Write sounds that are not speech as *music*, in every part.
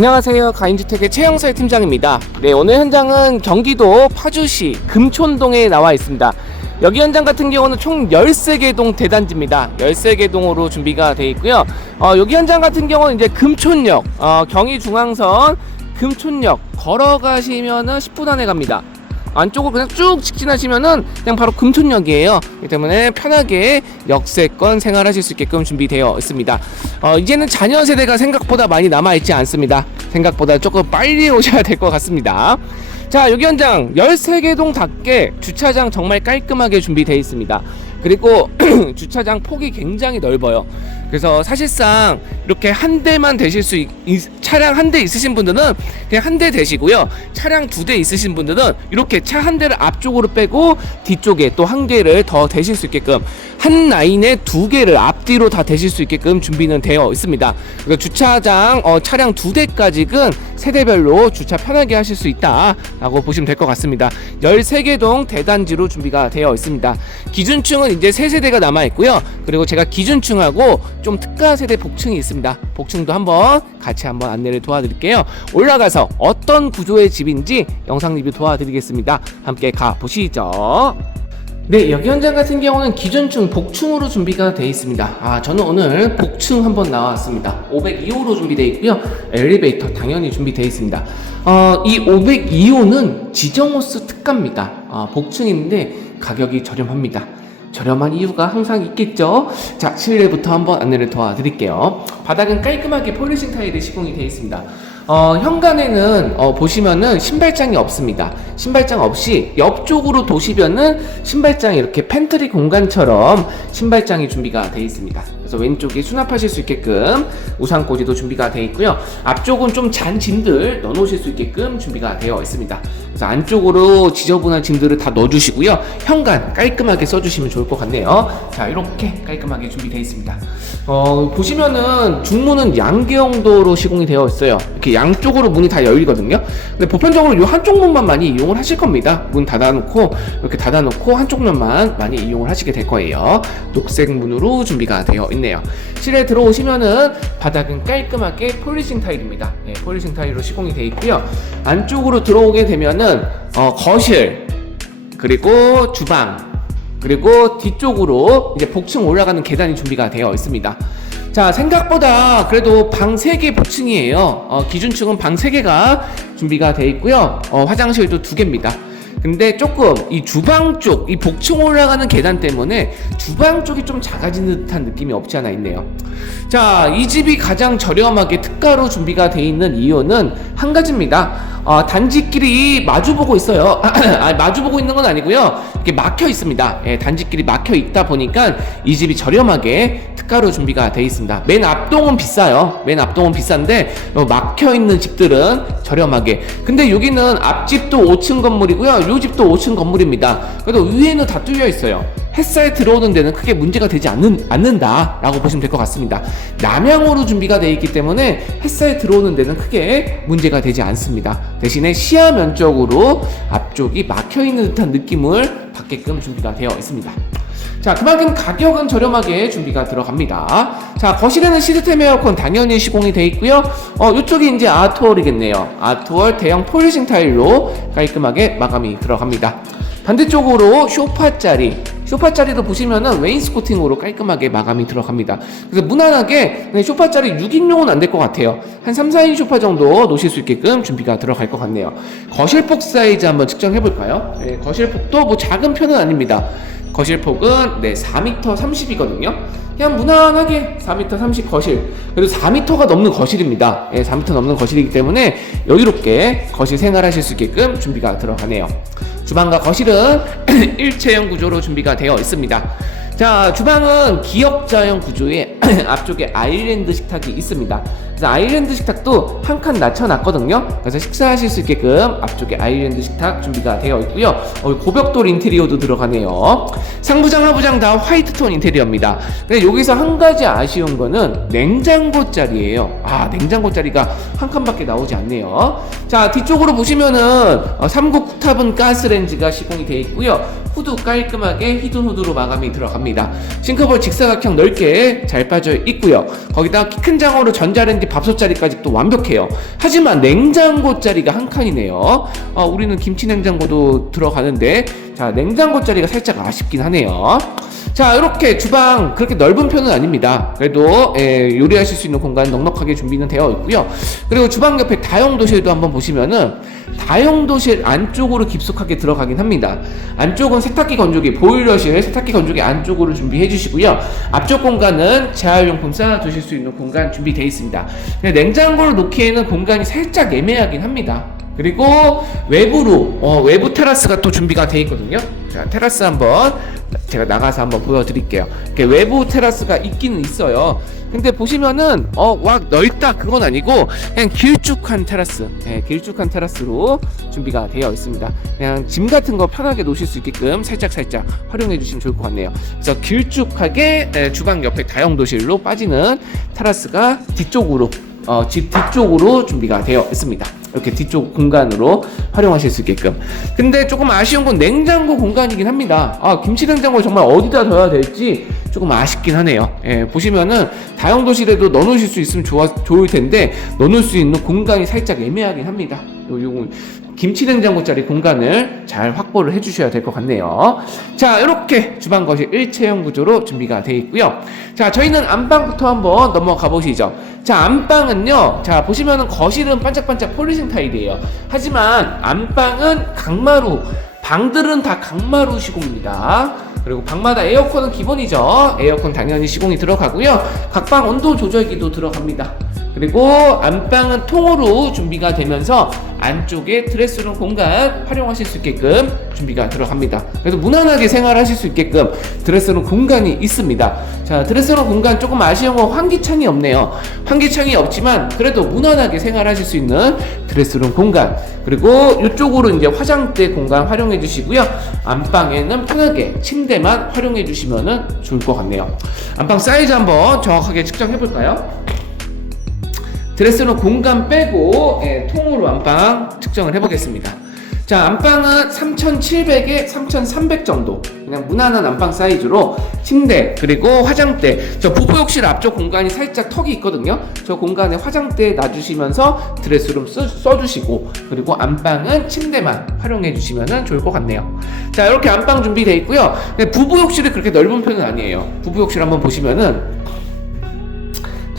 안녕하세요. 가인주택의 최영살 팀장입니다. 네, 오늘 현장은 경기도 파주시 금촌동에 나와 있습니다. 여기 현장 같은 경우는 총 13개 동 대단지입니다. 13개 동으로 준비가 되어 있고요. 어, 여기 현장 같은 경우는 이제 금촌역, 어, 경의중앙선 금촌역 걸어가시면은 10분 안에 갑니다. 안쪽으로 그냥 쭉 직진하시면은 그냥 바로 금촌역이에요. 그렇기 때문에 편하게 역세권 생활하실 수 있게끔 준비되어 있습니다. 어, 이제는 자녀 세대가 생각보다 많이 남아 있지 않습니다. 생각보다 조금 빨리 오셔야 될 것 같습니다. 자, 여기 현장 13개 동답게 주차장 정말 깔끔하게 준비되어 있습니다. 그리고 *clears throat* 주차장 폭이 굉장히 넓어요. 그래서 사실상 이렇게 한 대만 대실 수 있, 있- 차량 한 대 있으신 분들은 그냥 한대 대시고요. 차량 두 대 있으신 분들은 이렇게 차 한 대를 앞쪽으로 빼고 뒤쪽에 또 한 개를 더 대실 수 있게끔 한 라인에 두 개를 앞뒤로 다 대실 수 있게끔 준비는 되어 있습니다. 그래서 주차장 어, 차량 두 대까지는 세대별로 주차 편하게 하실 수 있다라고 보시면 될 것 같습니다. 13개 동 대단지로 준비가 되어 있습니다. 기준층은 이제 세 세대가 남아 있고요. 그리고 제가 기준층하고 좀 특가 세대 복층이 있습니다. 복층도 한번 같이 한번 안내를 도와드릴게요. 올라가서 어떤 구조의 집인지 영상 리뷰 도와드리겠습니다. 함께 가 보시죠. 네, 여기 현장 같은 경우는 기준층 복층으로 준비가 되어 있습니다. 아, 저는 오늘 복층 한번 나왔습니다. 502호로 준비되어 있고요. 엘리베이터 당연히 준비되어 있습니다. 어, 이 502호는 지정호스 특가입니다. 아, 복층인데 가격이 저렴합니다. 저렴한 이유가 항상 있겠죠. 자, 실내부터 한번 안내를 도와드릴게요. 바닥은 깔끔하게 폴리싱 타일이 시공이 되어 있습니다. 어, 현관에는 어, 보시면은 신발장이 없습니다. 신발장 없이 옆쪽으로 도시면은 신발장이 이렇게 팬트리 공간처럼 신발장이 준비가 되어 있습니다. 그래서 왼쪽에 수납하실 수 있게끔 우산꽂이도 준비가 되어 있고요. 앞쪽은 좀 잔 짐들 넣어놓으실 수 있게끔 준비가 되어 있습니다. 그래서 안쪽으로 지저분한 짐들을 다 넣어주시고요. 현관 깔끔하게 써주시면 좋을 것 같네요. 자, 이렇게 깔끔하게 준비되어 있습니다. 어, 보시면은 중문은 양계형도로 시공이 되어 있어요. 이렇게 양쪽으로 문이 다 열리거든요. 근데 보편적으로 이 한쪽 문만 많이 이용을 하실 겁니다. 문 닫아놓고 이렇게 닫아놓고 한쪽 문만 많이 이용을 하시게 될 거예요. 녹색 문으로 준비가 되어 있 네요. 실내 들어오시면은 바닥은 깔끔하게 폴리싱 타일입니다. 네, 폴리싱 타일로 시공이 되어 있고요. 안쪽으로 들어오게 되면은 어, 거실 그리고 주방 그리고 뒤쪽으로 이제 복층 올라가는 계단이 준비가 되어 있습니다. 자, 생각보다 그래도 방 3개 복층이에요. 어, 기준층은 방 3개가 준비가 되어 있고요. 어, 화장실도 2개입니다. 근데 조금 이 주방 쪽, 이 복층 올라가는 계단 때문에 주방 쪽이 좀 작아지는 듯한 느낌이 없지 않아 있네요. 자, 이 집이 가장 저렴하게 특가로 준비가 되어 있는 이유는 한 가지입니다. 어, 단지끼리 마주보고 있어요. *clears throat* 아, 마주보고 있는 건 아니고요. 이렇게 막혀 있습니다. 예, 단지끼리 막혀 있다 보니까 이 집이 저렴하게 특가로 준비가 되어 있습니다. 맨 앞동은 비싸요. 맨 앞동은 비싼데 어, 막혀 있는 집들은 저렴하게. 근데 여기는 앞집도 5층 건물이고요. 요 집도 5층 건물입니다. 그래도 위에는 다 뚫려 있어요. 햇살 들어오는 데는 크게 문제가 되지 않는, 않는다라고 보시면 될 것 같습니다. 남향으로 준비가 되어 있기 때문에 햇살 들어오는 데는 크게 문제가 되지 않습니다. 대신에 시야 면적으로 앞쪽이 막혀 있는 듯한 느낌을 받게끔 준비가 되어 있습니다. 자, 그만큼 가격은 저렴하게 준비가 들어갑니다. 자, 거실에는 시스템 에어컨 당연히 시공이 되어 있고요. 어, 이쪽이 이제 아트월이겠네요. 아트월 대형 폴리싱 타일로 깔끔하게 마감이 들어갑니다. 반대쪽으로 쇼파 자리, 쇼파 자리도 보시면은 웨인스코팅으로 깔끔하게 마감이 들어갑니다. 그래서 무난하게 쇼파 자리 6인용은 안 될 것 같아요. 한 3, 4인 쇼파 정도 놓으실 수 있게끔 준비가 들어갈 것 같네요. 거실폭 사이즈 한번 측정해 볼까요? 네, 거실폭도 뭐 작은 편은 아닙니다. 거실폭은 네 4m 30이거든요. 그냥 무난하게 4m 30 거실. 그래도 4m가 넘는 거실입니다. 예, 4m 넘는 거실이기 때문에 여유롭게 거실 생활하실 수 있게끔 준비가 들어가네요. 주방과 거실은 *clears throat* 일체형 구조로 준비가 되어 있습니다. 자, 주방은 기역자형 구조의 *laughs* 앞쪽에 아일랜드 식탁이 있습니다. 그래서 아일랜드 식탁도 한 칸 낮춰놨거든요. 그래서 식사하실 수 있게끔 앞쪽에 아일랜드 식탁 준비가 되어 있고요. 어, 고벽돌 인테리어도 들어가네요. 상부장, 하부장 다 화이트 톤 인테리어입니다. 근데 여기서 한 가지 아쉬운 거는 냉장고 자리예요. 아, 냉장고 자리가 한 칸밖에 나오지 않네요. 자, 뒤쪽으로 보시면은 어, 삼국 쿡탑은 가스렌지가 시공이 되어 있고요. 후드 깔끔하게 히든 후드로 마감이 들어갑니다. 싱크볼 직사각형 넓게 잘 빠져 갖춰져 있고요. 거기다가 키 큰 장으로 전자레인지 밥솥 자리까지 또 완벽해요. 하지만 냉장고 자리가 한 칸이네요. 어, 우리는 김치 냉장고도 들어가는데 자 냉장고 자리가 살짝 아쉽긴 하네요. 자 이렇게 주방 그렇게 넓은 편은 아닙니다. 그래도 예, 요리하실 수 있는 공간 넉넉하게 준비는 되어 있고요. 그리고 주방 옆에 다용도실도 한번 보시면은 다용도실 안쪽으로 깊숙하게 들어가긴 합니다. 안쪽은 세탁기 건조기 보일러실 세탁기 건조기 안쪽으로 준비해 주시고요. 앞쪽 공간은 재활용품 쌓아 두실 수 있는 공간 준비되어 있습니다. 냉장고를 놓기에는 공간이 살짝 애매하긴 합니다. 그리고 외부로 어, 외부 테라스가 또 준비가 돼 있거든요. 자 테라스 한번 제가 나가서 한번 보여드릴게요. 외부 테라스가 있기는 있어요. 근데 보시면은 어와 넓다 그건 아니고 그냥 길쭉한 테라스, 예, 길쭉한 테라스로 준비가 되어 있습니다. 그냥 짐 같은 거 편하게 놓으실 수 있게끔 살짝 살짝 활용해 주시면 좋을 것 같네요. 그래서 길쭉하게 예, 주방 옆에 다용도실로 빠지는 테라스가 뒤쪽으로 어, 집 뒤쪽으로 준비가 되어 있습니다. 이렇게 뒤쪽 공간으로 활용하실 수 있게끔. 근데 조금 아쉬운 건 냉장고 공간이긴 합니다. 아, 김치 냉장고 정말 어디다 둬야 될지 조금 아쉽긴 하네요. 예, 보시면은 다용도실에도 넣어놓으실 수 있으면 좋아, 좋을 텐데 넣어놓을 수 있는 공간이 살짝 애매하긴 합니다. 요, 요 김치 냉장고 짜리 공간을 잘 확보를 해주셔야 될 것 같네요. 자, 이렇게 주방 거실 일체형 구조로 준비가 되어 있고요. 자, 저희는 안방부터 한번 넘어가 보시죠. 자, 안방은요. 자, 보시면은 거실은 반짝반짝 폴리싱 타일이에요. 하지만 안방은 강마루. 방들은 다 강마루 시공입니다. 그리고 방마다 에어컨은 기본이죠. 에어컨 당연히 시공이 들어가고요. 각방 온도 조절기도 들어갑니다. 그리고 안방은 통으로 준비가 되면서 안쪽에 드레스룸 공간 활용하실 수 있게끔 준비가 들어갑니다. 그래서 무난하게 생활하실 수 있게끔 드레스룸 공간이 있습니다. 자, 드레스룸 공간 조금 아쉬운 건 환기창이 없네요. 환기창이 없지만 그래도 무난하게 생활하실 수 있는 드레스룸 공간. 그리고 이쪽으로 이제 화장대 공간 활용해 주시고요. 안방에는 편하게 침대만 활용해 주시면 좋을 것 같네요. 안방 사이즈 한번 정확하게 측정해 볼까요? 드레스룸 공간 빼고 예, 통으로 안방 측정을 해보겠습니다. 자, 안방은 3,700에 3,300 정도. 그냥 무난한 안방 사이즈로 침대, 그리고 화장대. 저 부부욕실 앞쪽 공간이 살짝 턱이 있거든요. 저 공간에 화장대 놔주시면서 드레스룸 써, 써주시고, 그리고 안방은 침대만 활용해 주시면 좋을 것 같네요. 자, 이렇게 안방 준비되어 있고요. 부부욕실이 그렇게 넓은 편은 아니에요. 부부욕실 한번 보시면은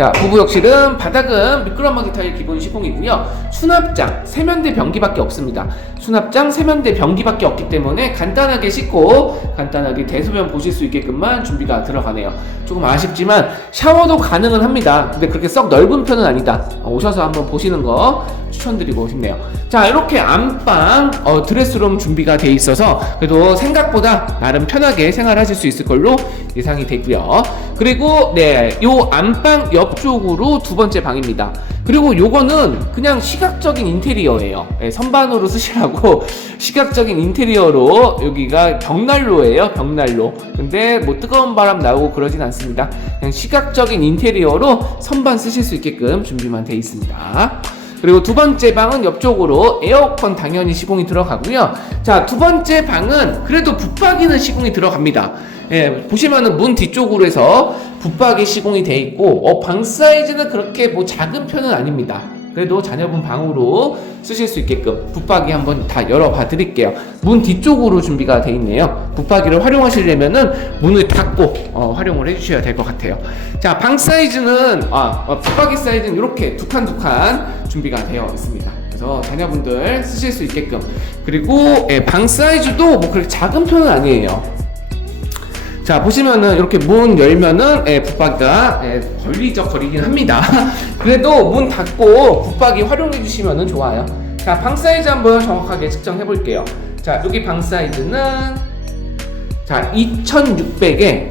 자, 부부욕실은 바닥은 미끄럼막이 타일 기본 시공이고요. 수납장, 세면대 변기밖에 없습니다. 수납장, 세면대 변기밖에 없기 때문에 간단하게 씻고 간단하게 대소변 보실 수 있게끔만 준비가 들어가네요. 조금 아쉽지만 샤워도 가능은 합니다. 근데 그렇게 썩 넓은 편은 아니다. 어, 오셔서 한번 보시는 거 추천드리고 싶네요. 자, 이렇게 안방 어, 드레스룸 준비가 돼 있어서 그래도 생각보다 나름 편하게 생활하실 수 있을 걸로 예상이 되고요. 그리고 네, 요 안방 옆 쪽으로 두 번째 방입니다. 그리고 요거는 그냥 시각적인 인테리어예요. 네, 선반으로 쓰시라고 *laughs* 시각적인 인테리어로 여기가 벽난로예요. 벽난로. 근데 뭐 뜨거운 바람 나오고 그러진 않습니다. 그냥 시각적인 인테리어로 선반 쓰실 수 있게끔 준비만 돼 있습니다. 그리고 두 번째 방은 옆쪽으로 에어컨 당연히 시공이 들어가고요. 자, 두 번째 방은 그래도 붙박이는 시공이 들어갑니다. 예, 보시면은 문 뒤쪽으로 해서 붙박이 시공이 돼 있고, 어, 방 사이즈는 그렇게 뭐 작은 편은 아닙니다. 그래도 자녀분 방으로 쓰실 수 있게끔 붙박이 한번 다 열어봐 드릴게요. 문 뒤쪽으로 준비가 돼 있네요. 붙박이를 활용하시려면은 문을 닫고 어, 활용을 해주셔야 될 것 같아요. 자, 방 사이즈는 아, 어, 붙박이 사이즈는 이렇게 두 칸 두 칸 준비가 되어 있습니다. 그래서 자녀분들 쓰실 수 있게끔 그리고 예, 방 사이즈도 뭐 그렇게 작은 편은 아니에요. 자 보시면은 이렇게 문 열면은 예, 붙박이가 예, 걸리적 거리긴 합니다. *laughs* 그래도 문 닫고 붙박이 활용해 주시면은 좋아요. 자 방 사이즈 한번 정확하게 측정해 볼게요. 자 여기 방 사이즈는 자 2,600에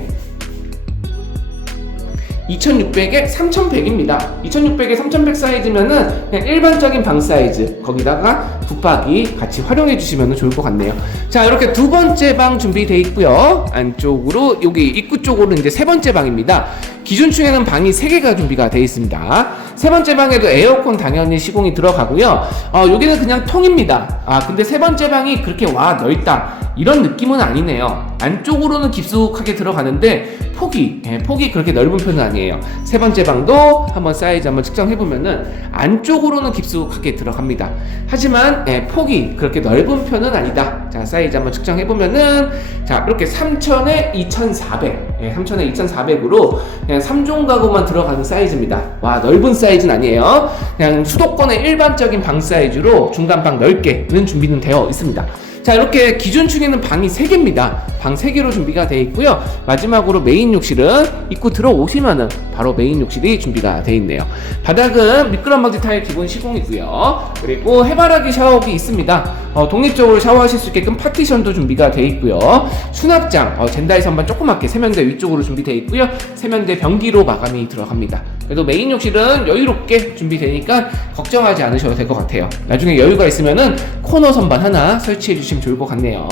2600에 3100입니다. 2600에 3100 사이즈면은 그냥 일반적인 방 사이즈 거기다가 붙박이 같이 활용해 주시면 좋을 것 같네요. 자 이렇게 두 번째 방 준비되어 있고요. 안쪽으로 여기 입구 쪽으로 이제 세 번째 방입니다. 기준층에는 방이 3개가 준비가 되어 있습니다. 세 번째 방에도 에어컨 당연히 시공이 들어가고요. 어, 여기는 그냥 통입니다. 아, 근데 세 번째 방이 그렇게 와 넓다. 이런 느낌은 아니네요. 안쪽으로는 깊숙하게 들어가는데 폭이 예, 폭이 그렇게 넓은 편은 아니에요. 세 번째 방도 한번 사이즈 한번 측정해 보면은 안쪽으로는 깊숙하게 들어갑니다. 하지만 예, 폭이 그렇게 넓은 편은 아니다. 자 사이즈 한번 측정해 보면은 자 이렇게 3천에 2,400, 예, 3천에 2,400으로 그냥 3종 가구만 들어가는 사이즈입니다. 와 넓은 사이즈는 아니에요. 그냥 수도권의 일반적인 방 사이즈로 중간 방 넓게는 준비는 되어 있습니다. 자 이렇게 기준층에는 방이 3개입니다. 방 3개로 준비가 되어 있고요. 마지막으로 메인 욕실은 입구 들어오시면은 바로 메인 욕실이 준비가 되어 있네요. 바닥은 미끄럼 방지 타일 기본 시공이고요. 그리고 해바라기 샤워기 있습니다. 어, 독립적으로 샤워하실 수 있게끔 파티션도 준비가 되어 있고요. 수납장 어, 젠다이 선반 조그맣게 세면대 위쪽으로 준비되어 있고요. 세면대 변기로 마감이 들어갑니다. 그래도 메인 욕실은 여유롭게 준비되니까 걱정하지 않으셔도 될 것 같아요. 나중에 여유가 있으면은 코너 선반 하나 설치해 주시면 좋을 것 같네요.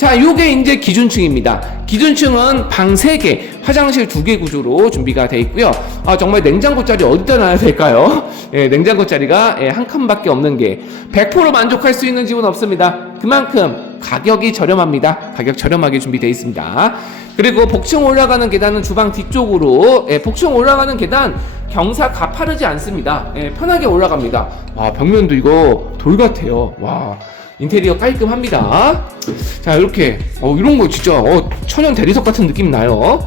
자, 요게 이제 기준층입니다. 기준층은 방 3개, 화장실 2개 구조로 준비가 되어 있고요. 아, 정말 냉장고 자리 어디다 놔야 될까요? *laughs* 예, 냉장고 자리가 예, 한 칸밖에 없는 게 100% 만족할 수 있는 집은 없습니다. 그만큼 가격이 저렴합니다. 가격 저렴하게 준비되어 있습니다. 그리고 복층 올라가는 계단은 주방 뒤쪽으로 예, 복층 올라가는 계단 경사 가파르지 않습니다. 예, 편하게 올라갑니다. 와 벽면도 이거 돌 같아요. 와 인테리어 깔끔합니다. 자 이렇게 어, 이런 거 진짜 어, 천연 대리석 같은 느낌 나요.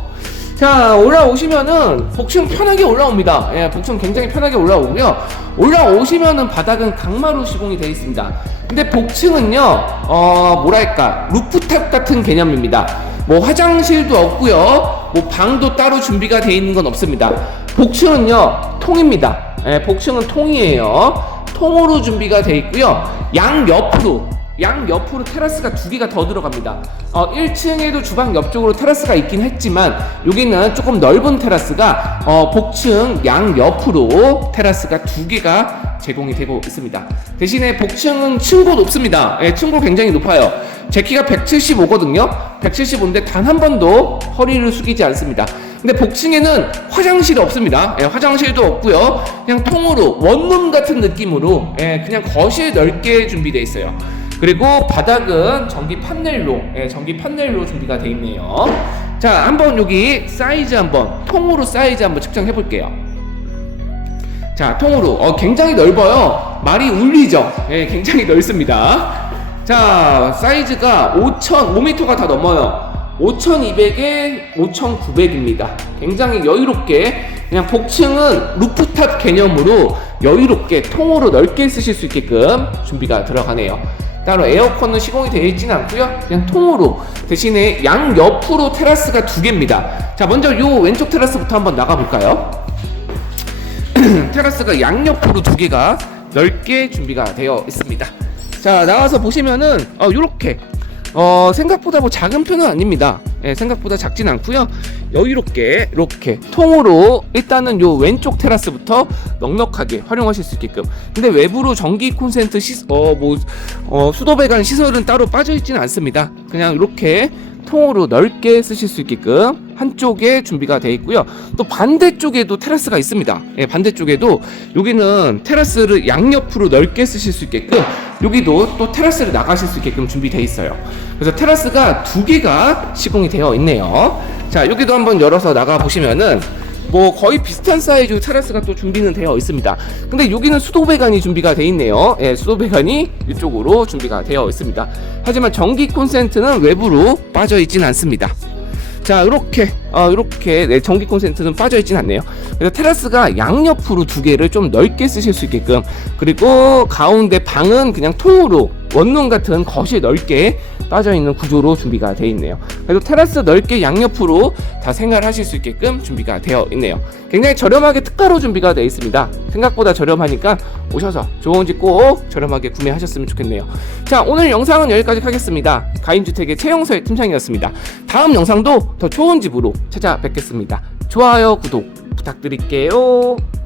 자 올라오시면은 복층 편하게 올라옵니다. 예, 복층 굉장히 편하게 올라오고요. 올라오시면은 바닥은 강마루 시공이 되어 있습니다. 근데 복층은요, 어 뭐랄까 루프탑 같은 개념입니다. 뭐 화장실도 없고요, 뭐 방도 따로 준비가 되어 있는 건 없습니다. 복층은요 통입니다. 예, 복층은 통이에요. 통으로 준비가 되어 있고요. 양 옆으로 양 옆으로 테라스가 두 개가 더 들어갑니다. 어, 1층에도 주방 옆쪽으로 테라스가 있긴 했지만 여기는 조금 넓은 테라스가 어, 복층 양 옆으로 테라스가 두 개가 제공이 되고 있습니다. 대신에 복층은 층고 높습니다. 예, 층고 굉장히 높아요. 제 키가 175거든요. 175인데 단 한 번도 허리를 숙이지 않습니다. 근데 복층에는 화장실이 없습니다. 예, 화장실도 없고요. 그냥 통으로 원룸 같은 느낌으로 예, 그냥 거실 넓게 준비되어 있어요. 그리고 바닥은 전기 판넬로 예, 전기 판넬로 준비가 되어 있네요. 자, 한번 여기 사이즈 한번 통으로 사이즈 한번 측정해 볼게요. 자, 통으로 어, 굉장히 넓어요. 말이 울리죠. 예, 굉장히 넓습니다. 자, 사이즈가 5,000, 5m가 다 넘어요. 5,200에 5,900입니다. 굉장히 여유롭게 그냥 복층은 루프탑 개념으로 여유롭게 통으로 넓게 쓰실 수 있게끔 준비가 들어가네요. 따로 에어컨은 시공이 되어 있지는 않고요. 그냥 통으로 대신에 양 옆으로 테라스가 두 개입니다. 자, 먼저 요 왼쪽 테라스부터 한번 나가 볼까요? *clears throat* 테라스가 양 옆으로 두 개가 넓게 준비가 되어 있습니다. 자 나와서 보시면은 어 요렇게 어 생각보다 뭐 작은 편은 아닙니다. 예, 생각보다 작진 않고요. 여유롭게 이렇게 통으로 일단은 요 왼쪽 테라스부터 넉넉하게 활용하실 수 있게끔. 근데 외부로 전기 콘센트 시 어 뭐 어, 수도 배관 시설은 따로 빠져 있지는 않습니다. 그냥 이렇게 통으로 넓게 쓰실 수 있게끔 한쪽에 준비가 되어 있고요. 또 반대쪽에도 테라스가 있습니다. 예, 반대쪽에도 여기는 테라스를 양옆으로 넓게 쓰실 수 있게끔 여기도 또 테라스를 나가실 수 있게끔 준비되어 있어요. 그래서 테라스가 두 개가 시공이 되어 있네요. 자, 여기도 한번 열어서 나가 보시면은 뭐 거의 비슷한 사이즈 테라스가 또 준비는 되어 있습니다. 근데 여기는 수도 배관이 준비가 되어 있네요. 예, 수도 배관이 이쪽으로 준비가 되어 있습니다. 하지만 전기 콘센트는 외부로 빠져 있지는 않습니다. 자, 이렇게 어, 이렇게 네, 전기 콘센트는 빠져 있진 않네요. 그래서 테라스가 양옆으로 두 개를 좀 넓게 쓰실 수 있게끔 그리고 가운데 방은 그냥 통으로 원룸 같은 거실 넓게 빠져 있는 구조로 준비가 되어 있네요. 그래서 테라스 넓게 양옆으로 다 생활하실 수 있게끔 준비가 되어 있네요. 굉장히 저렴하게 특가로 준비가 되어 있습니다. 생각보다 저렴하니까 오셔서 좋은 집 꼭 저렴하게 구매하셨으면 좋겠네요. 자, 오늘 영상은 여기까지 하겠습니다. 가인주택의 최영서의 팀장이었습니다. 다음 영상도 더 좋은 집으로 찾아뵙겠습니다. 좋아요, 구독 부탁드릴게요.